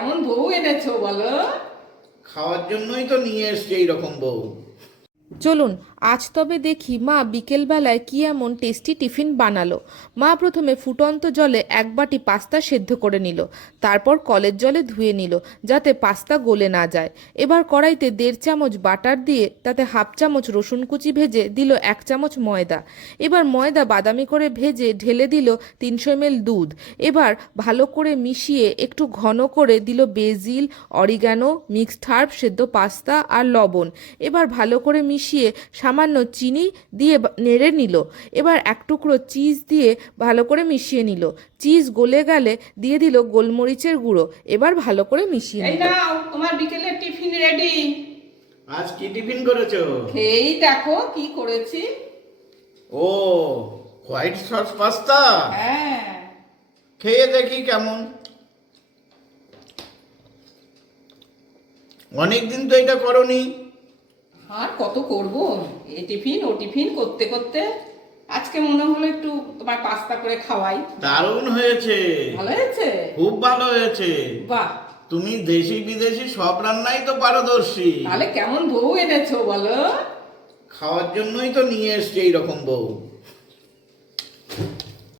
কেমন বউ এনেছো বলো? খাওয়ার জন্যই তো নিয়ে এসছে এইরকম বউ। চলুন আজ তবে দেখি মা বিকেলবেলায় কি এমন টেস্টি টিফিন বানালো। মা প্রথমে ফুটন্ত জলে এক বাটি পাস্তা সেদ্ধ করে নিল, তারপর কলের জলে ধুয়ে নিল যাতে পাস্তা গলে না যায়। এবার কড়াইতে 1.5 চামচ বাটার দিয়ে তাতে 1/2 চামচ রসুন কুচি ভেজে দিল 1 চামচ ময়দা। এবার ময়দা বাদামি করে ভেজে ঢেলে দিল 300 ml দুধ। এবার ভালো করে মিশিয়ে একটু ঘন করে দিল বেজিল, অরিগানো, মিক্সড হার্ব, সেদ্ধ পাস্তা আর লবণ। এবার ভালো করে মিশিয়ে সামান্য চিনি দিয়ে নেড়ে নিল। এবার এক টুকরো চিজ দিয়ে ভালো করে মিশিয়ে নিল। চিজ গলে গেলে দিয়ে দিল গোলমরিচের গুঁড়ো। এবার ভালো করে মিশিয়ে এই নিল। নাও তোমার বিকেলের টিফিন রেডি। আজ কি টিফিন করেছো? খেয়েই দেখো কি করেছি। ও, হোয়াইট সস পাস্তা। হ্যাঁ, খেয়ে দেখি কেমন। অনেকদিন তো এটা করনি। আর কত করব, এই টিফিন ও টিফিন করতে করতে আজকে মনে হলো একটু তোমার পাস্তা করে খাওয়াই। দারুণ হয়েছে, ভালো হয়েছে? খুব ভালো হয়েছে। বাহ, তুমি দেশি বিদেশি সব রান্নাই তো পারদর্শী। তাহলে কেমন বউ এনেছো বলো? খাওয়ার জন্যই তো নিয়ে এসছে এইরকম বউ।